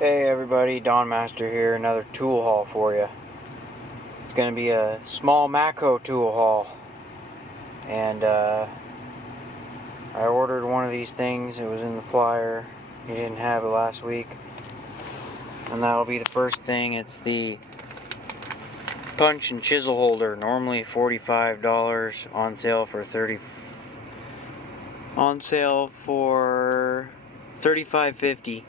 Hey everybody, Don Master here, another tool haul for you. It's going to be a small Matco tool haul. And I ordered one of these things, it was in the flyer. He didn't have it last week. And that'll be the first thing. It's the punch and chisel holder, normally $45, on sale for $35.50.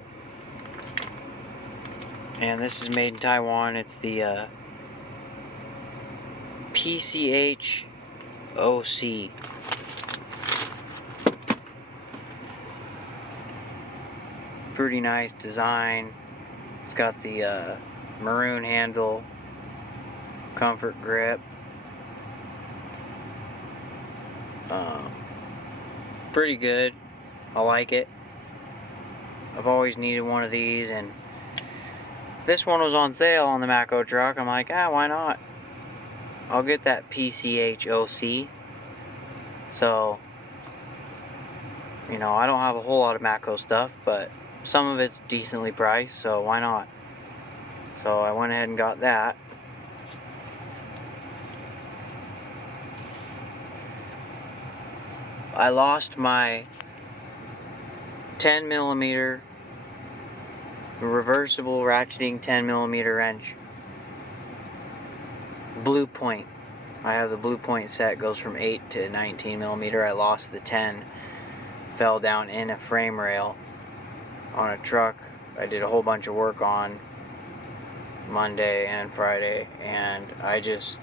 And this is made in Taiwan. It's the PCH OC. Pretty nice design. It's got the maroon handle, comfort grip. Pretty good. I like it. I've always needed one of these, and this one was on sale on the Matco truck. I'm like, why not? I'll get that PCH OC. So, I don't have a whole lot of Matco stuff, but some of it's decently priced, so why not? So I went ahead and got that. I lost my 10mm reversible ratcheting 10mm wrench. Blue point. I have the blue point set, goes from 8 to 19mm. I lost the 10. Fell down in a frame rail on a truck I did a whole bunch of work on Monday and Friday, and I just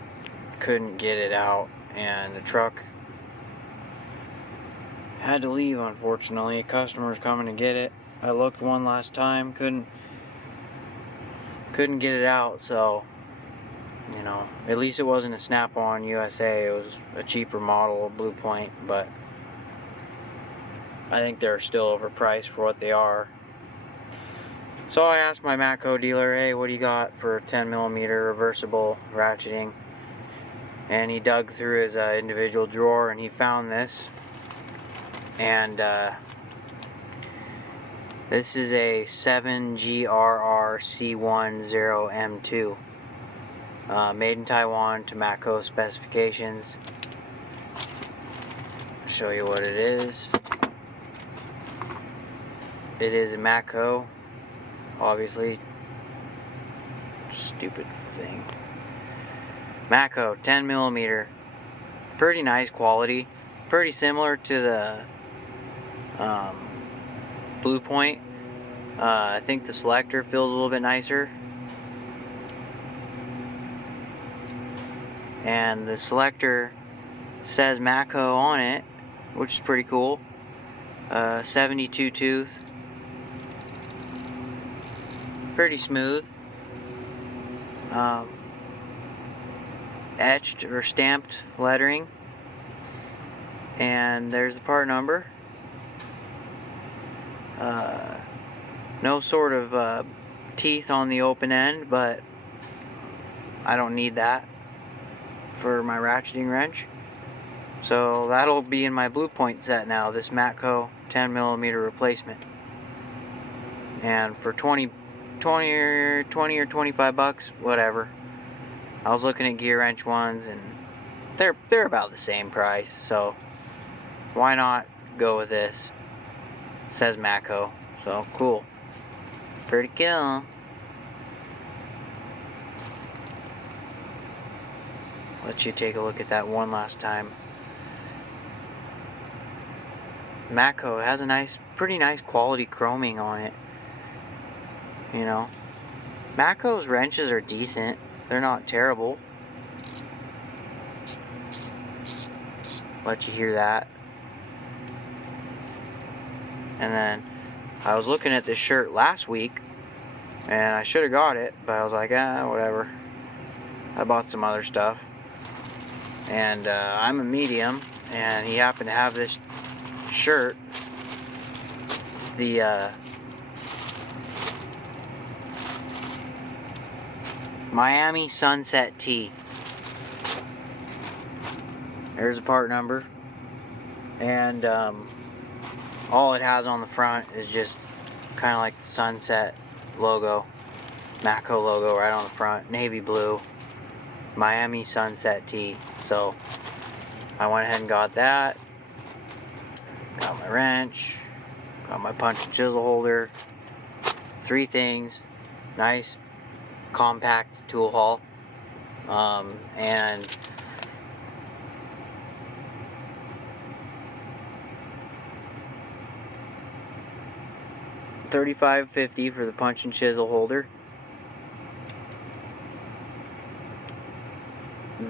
couldn't get it out, and the truck had to leave, unfortunately. A customer's coming to get it. I looked one last time, couldn't get it out, so at least it wasn't a Snap-on USA. It was a cheaper model of Blue Point, but I think they're still overpriced for what they are. So I asked my Matco dealer, hey, what do you got for 10mm reversible ratcheting? And he dug through his individual drawer and he found this. And this is a 7GRRC10M2. Made in Taiwan to Matco specifications. I'll show you what it is. It is a Matco, obviously. Stupid thing. Matco 10mm. Pretty nice quality. Pretty similar to the Blue Point. I think the selector feels a little bit nicer. And the selector says Matco on it, which is pretty cool. 72 tooth. Pretty smooth. Etched or stamped lettering. And there's the part number. No sort of teeth on the open end, but I don't need that for my ratcheting wrench. So that'll be in my Blue Point set now, this Matco 10mm replacement. And for 20 or 25 bucks, whatever. I was looking at gear wrench ones and they're about the same price, so why not go with this? It says Matco, so cool. Pretty cool. Let you take a look at that one last time. Matco has a pretty nice quality chroming on it. Matco's wrenches are decent. They're not terrible. Let you hear that. And then I was looking at this shirt last week, and I should have got it, but I was like, whatever. I bought some other stuff. And I'm a medium, and he happened to have this shirt. It's the Miami Sunset Tee. There's a part number. And all it has on the front is just kind of like the sunset logo, Matco logo right on the front, navy blue, Miami Sunset tee. So I went ahead and got that. Got my wrench, got my punch and chisel holder, 3 things, nice compact tool haul, and $35.50 for the punch and chisel holder.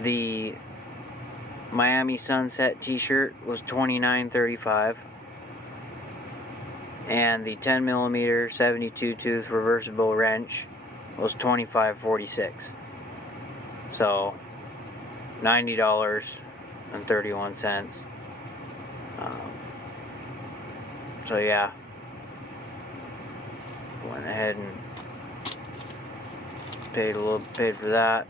The Miami Sunset t-shirt was $29.35, and the 10mm 72 tooth reversible wrench was $25.46. So $90.31. So yeah, went ahead and paid for that.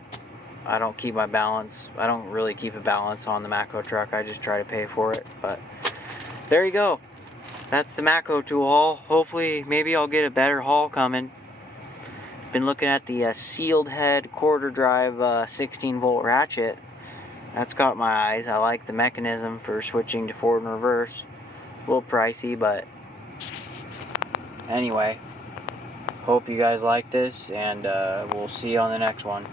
I don't keep my balance. I don't really keep a balance on the Matco truck. I just try to pay for it. But there you go. That's the Matco tool haul. Hopefully, maybe I'll get a better haul coming. Been looking at the sealed head quarter drive 16-volt ratchet. That's got my eyes. I like the mechanism for switching to forward and reverse. A little pricey, but anyway. Hope you guys like this, and we'll see you on the next one.